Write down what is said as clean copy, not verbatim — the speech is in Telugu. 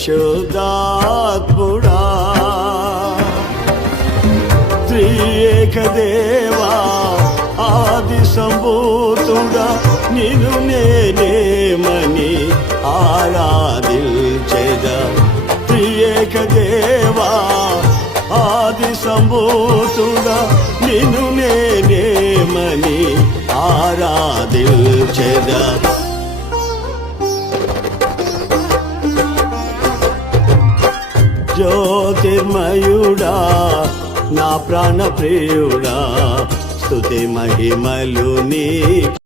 పరిశుద్ధాత్ముడా త్రియేక దేవా ఆది సంభూతుడా నిన్ను నేనేమని ఆరాధించెదా త్రియేక దేవా ఆది సంభూతుడా నిన్ను నేనేమని ఆరాధించెదా జ్యోతిర్మయుడా నా ప్రాణ ప్రియుడా స్తుతి మహిమలు నీ